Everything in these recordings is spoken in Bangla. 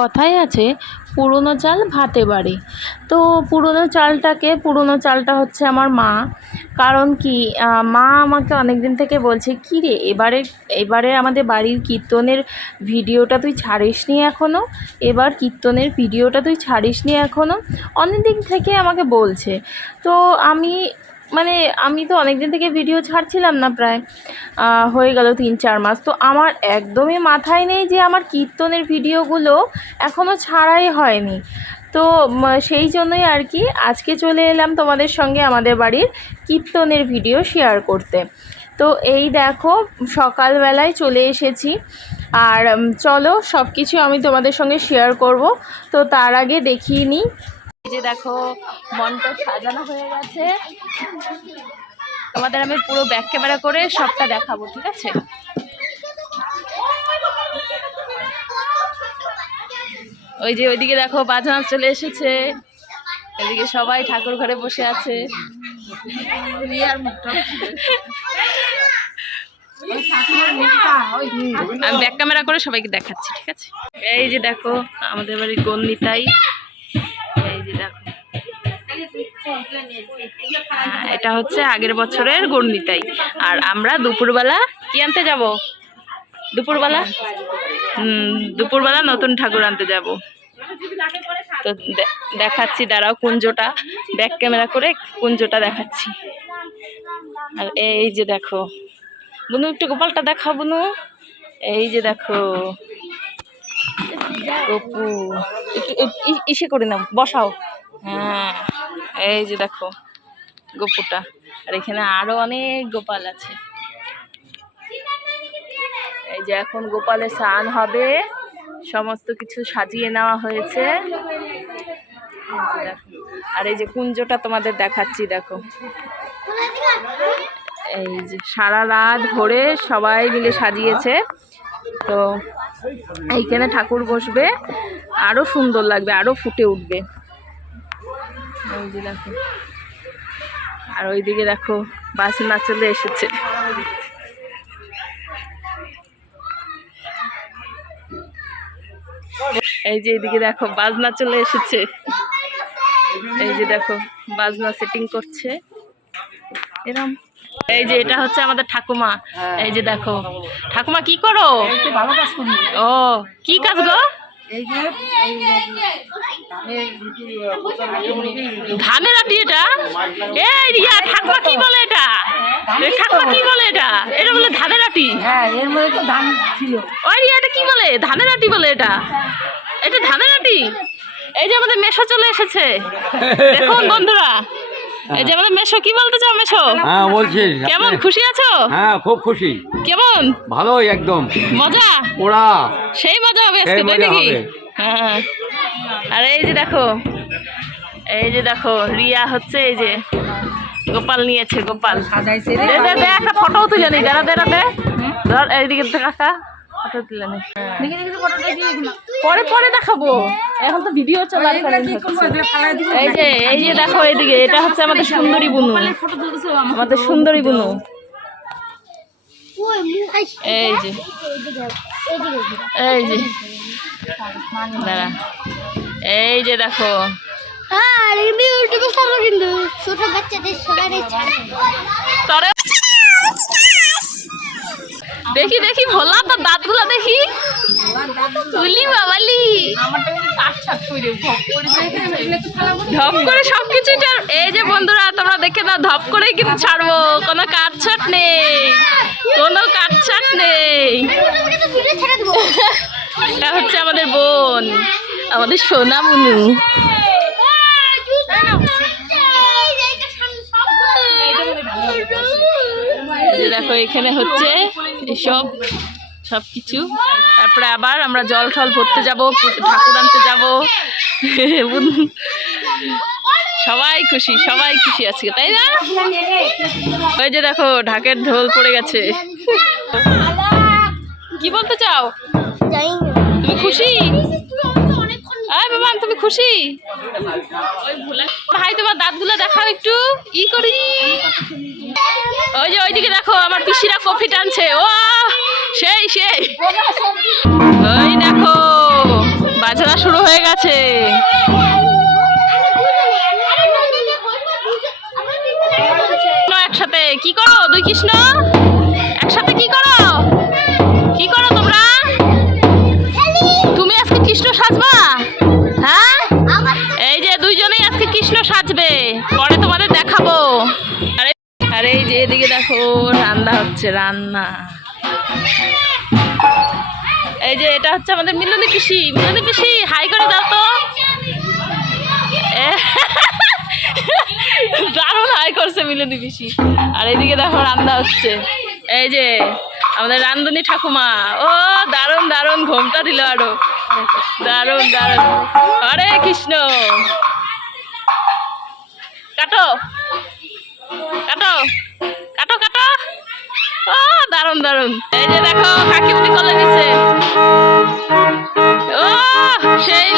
কথায় আছে, পুরনো চাল ভাতে বাড়ে। তো পুরনো চালটাকে, পুরনো চালটা হচ্ছে আমার মা। কারণ কি মা আমাকে অনেক দিন থেকে বলছে, কী রে, এবারে এবারে আমাদের বাড়ির কীর্তনের ভিডিওটা তুই ছাড়িসনি এখনও এবার কীর্তনের ভিডিওটা তুই ছাড়িসনি এখনও অনেক দিন থেকে আমাকে বলছে। তো আমি মানে আমি তো অনেক দিন থেকে ভিডিও ছাড়ছিলাম না প্রায় হয়ে গেল তিন চার মাস। তো আমার একদমই মাথায় নেই যে আমার কীর্তনের ভিডিওগুলো এখনও ছাড়াই হয়নি। তো সেই জন্যই আর কি আজকে চলে এলাম তোমাদের সঙ্গে আমাদের বাড়ির কীর্তনের ভিডিও শেয়ার করতে। তো এই দেখো, সকালবেলায় চলে এসেছি। আর চলো সব কিছু আমি তোমাদের সঙ্গে শেয়ার করব। তো তার আগে দেখিয়ে নিই যে দেখো মন্ডপ সাজানো হয়ে গেছে। তোমাদের আমি পুরো ব্যাক ক্যামেরা করে সবটা দেখাবো, ঠিক আছে? ওই যে ওইদিকে দেখো বাজনা চলে এসেছে। এদিকে সবাই ঠাকুর ঘরে বসে আছে। আমি ব্যাক ক্যামেরা করে সবাইকে দেখাচ্ছি, ঠিক আছে? এই যে দেখো, আমাদের বাড়ির গন্ডিতাই। এটা হচ্ছে আগের বছরের গন্ডিতাই আর আমরা দুপুরবেলা কি আনতে যাব? দুপুরবেলা? দুপুরবেলা নতুন ঠাকুর আনতে যাব। তো দেখাচ্ছি, দাঁড়াও, কুঞ্জটা। ব্যাক ক্যামেরা করে কুঞ্জটা দেখাচ্ছি। আর এই যে দেখো, বুনু, একটু গোপালটা দেখাও বুনু। এই যে দেখো ই- ইসে করে নাও, বসাও। হ্যাঁ এই যে দেখো, গপুটা। আর এখানে আরও অনেক গোপাল আছে। এই যে এখন গোপালের স্নান হবে। সমস্ত কিছু সাজিয়ে নেওয়া হয়েছে। আর এই যে কুঞ্জটা তোমাদের দেখাচ্ছি, দেখো। এই যে সারা রাত ভরে সবাই মিলে সাজিয়েছে। তো এইখানে ঠাকুর বসবে, আরও সুন্দর লাগবে, আরও ফুটে উঠবে। দেখো। আর ওইদিকে দেখো, বাস না চলে এসেছে। এই যে এদিকে দেখো, বাজনা চলে এসেছে। এই যে দেখো, বাজনা সেটিং করছে। এরম। এই যে এটা হচ্ছে আমাদের ঠাকুমা। এই যে দেখো। ঠাকুমা কি করো? ভালো কাজ করি। ও কি কাজ গো? ধানের আটি এটা? এই রিয়া ঠাকুমা কি বলে এটা? ঠাকুমা কি বলে এটা? এটা বলে ধানের আটি হ্যাঁ এর মধ্যে তো ধান ছিল। ওই রিয়া এটা কি বলে? ধানের আটি বলে এটা? এটা ধানের আটি এই যে আমাদের মেশো চলে এসেছে। দেখুন বন্ধুরা। এই যে আমাদের মেশো কি বলতে চাও মেশো? হ্যাঁ বলছি। কেমন খুশি আছো? হ্যাঁ খুব খুশি। কেমন? ভালোই একদম। মজা? ওরা। সেই মজা হবে আজকে তাই নাকি? হ্যাঁ। আর এই যে দেখো এই যে দেখো রিয়া হচ্ছে এই যে গোপাল নিয়েছে গোপাল। সাজাইছে একটা ফটো তুলে নি। দাঁড়া দাঁড়া দে। ধর এইদিকে কাকা ফটো তুলে নি। দেখি দেখি ফটোটা দিয়ে পরে পরে দেখাবো। এখন তো ভিডিও এই যে এই যে দেখো এইদিকে এটা হচ্ছে আমাদের সুন্দরী বুনু। আমাদের সুন্দরী বুনু। এই যে। এই যে। দাঁড়া। এই যে দেখো। আর ইউটিউবে কিন্তু ছোট বাচ্চাদের সবাই দেখি দেখি ভোলা তো দাঁতগুলো দেখি তুলি বাবালি ধপ করে সবকিছু এই যে বন্ধুরা তোমরা দেখে না ধপ করেই কিন্তু ছাড়বো কোনো কাটছাট নেই কোনো কাটছাট নেই এটা হচ্ছে আমাদের বোন আমাদের সোনা মুনু এই যে দেখো, এখানে হচ্ছে এসব সব কিছু তারপরে আবার আমরা জল টল ভরতে যাব ঠাকুর আনতে যাব। সবাই খুশি সবাই খুশি আজকে, তাই না? ওই যে দেখো, ঢাকের ঢোল পড়ে গেছে। কি বলতে চাও? তুমি খুশি? বাবা তুমি খুশি? ভাই, তোমার দাঁতগুলো দেখাও একটু। ই করি। ওই যে ওইদিকে দেখো, আমার পিসিরা কফি টানছে। ও, সেই সেই। ওই দেখো বাজনা শুরু হয়ে গেছে। একসাথে, কি করো, দুই কৃষ্ণ? হচ্ছে রান্না। এই যে এটা হচ্ছে আমাদের মিলনী পিসি। মিলনী পিসি, হাই করে দাও তো। দারুণ হাই করছে মিলনী পিসি। আর এদিকে দেখো রান্না হচ্ছে। এই যে আমাদের রান্ধনী ঠাকুমা। ও, দারুণ দারুণ, ঘোমটা দিল আরও। দারুণ দারুণ। হরে কৃষ্ণ। কাটো কাটো। ও দারুণ দারুণ। এই যে দেখো কাকিমুনি কলে দিছে ও সেই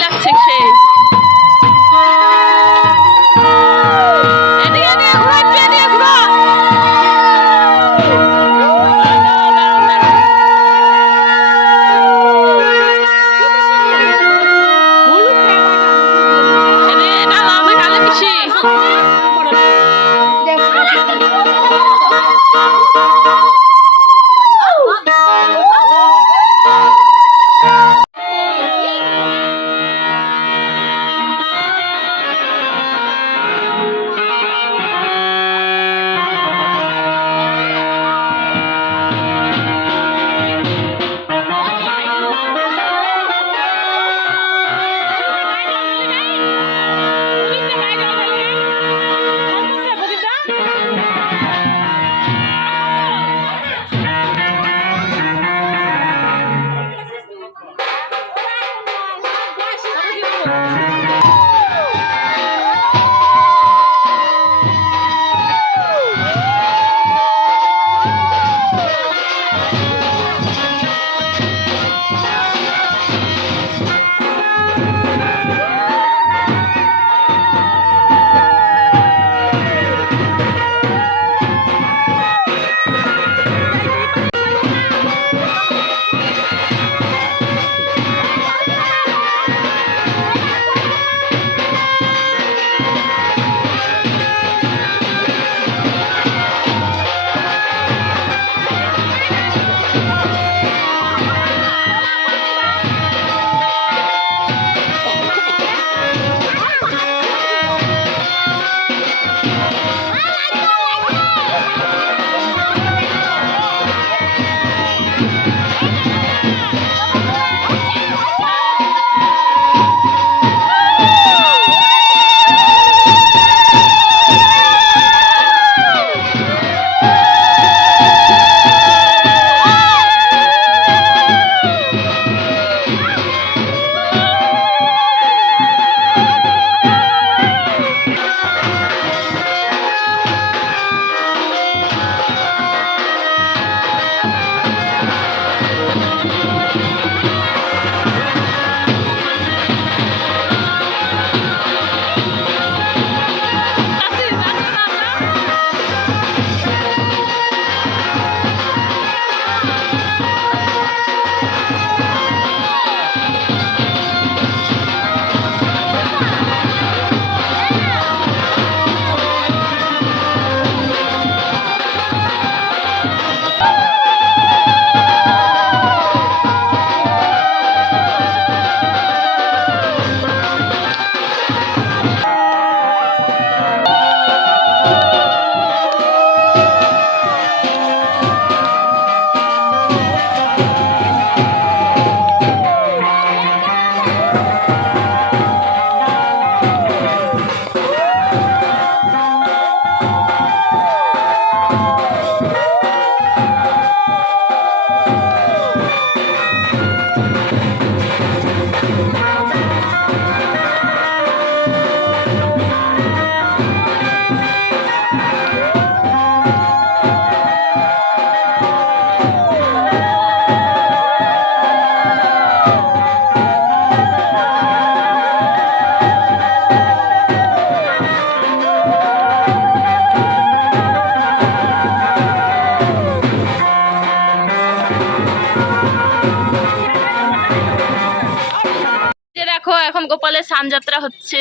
সানযাত্রা হচ্ছে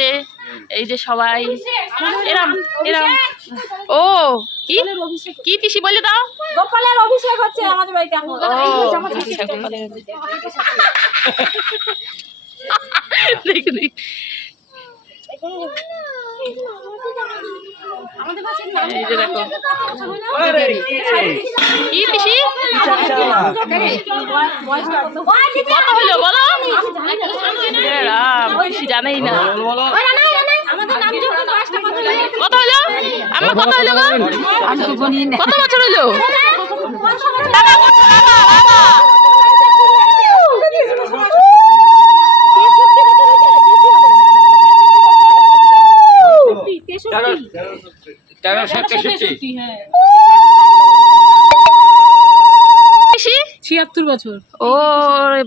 এই যে সবাই এরাম এরাম। ও কি? কি পিসি বলে দাও? গোপালের অভিষেক হচ্ছে আমাদের বাড়িতে এখন। দেখি দেখি। এই যে দেখো। কি পিসি? কত হলো বলো। জানেই না। কত হলো? আমার কত হলো আমি কত বছর হলো? তেরোশো তেষট্টি ছিয়াত্তর বছর ও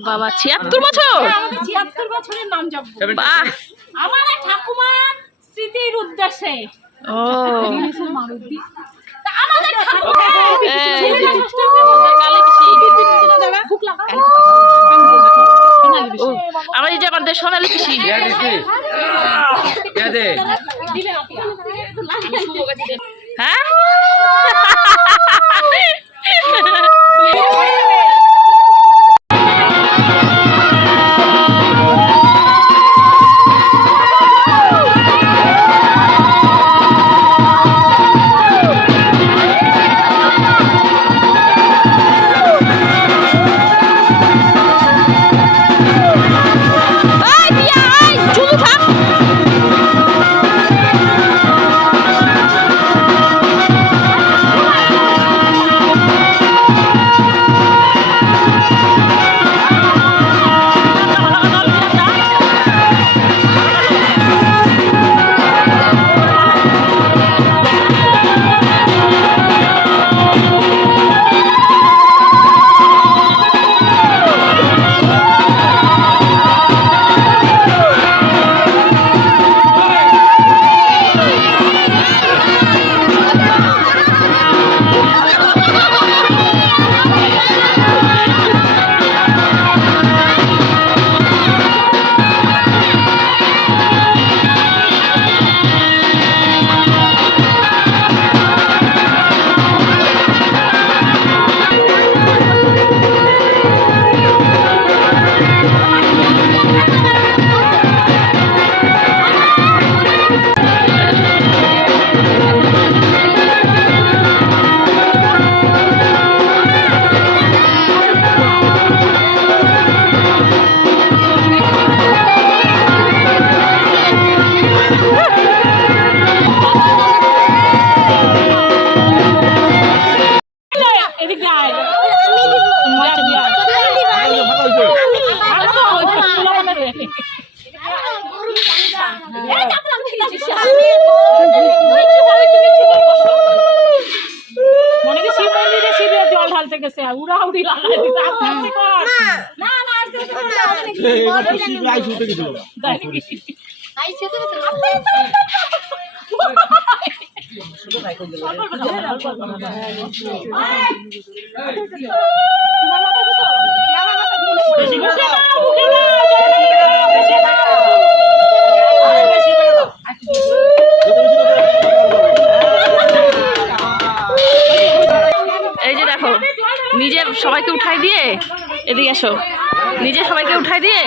বাবা ছিয়াত্তর বছর আমাদের ছিয়াত্তর বছরের নাম জপ বাহ আমার ঠাকুমার স্মৃতির উদ্দেশ্যে ও আমাদের সোনালী পিসি কে জল ঢালতে গেছে উড়া উড়ি লাগাই আস্তে না না আস্তে আস্তে আসো। নিজে সবাইকে উঠাই দিয়ে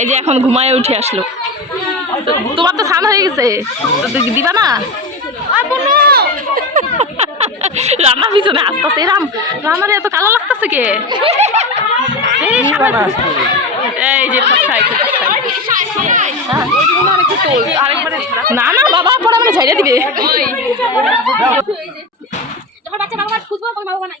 এই যে এখন ঘুমায় উঠে আসলো। তোমার তো স্নান হয়ে গেছে। তো দিবা না? রান্না পিছনে আস্তে আস্তে রাম রান্নার এত কালো লাগতেছে কে? এই যে না না বাবা পরে আমরা ঝাইরা দিবে। বাবা খুঁজবো বাবা নাই।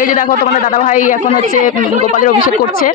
এই যে দেখো তোমাদের দাদা ভাই এখন হচ্ছে গোপালের অভিষেক করছে।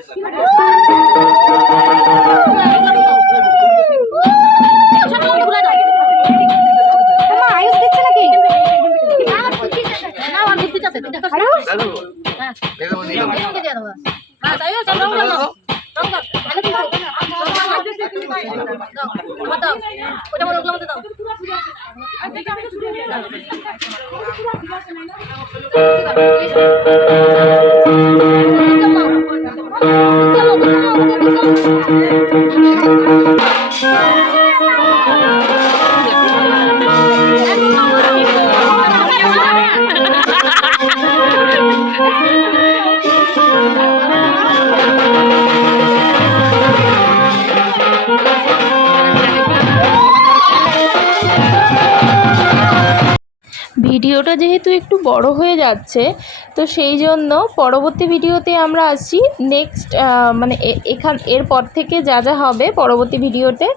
ভিডিওটা যেহেতু একটু বড় হয়ে যাচ্ছে, তো সেই জন্য পরবর্তী ভিডিওতে আমরা আসছি। নেক্সট মানে এখান, এরপর থেকে যা যা হবে পরবর্তী ভিডিওতে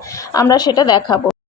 আমরা সেটা দেখাবো।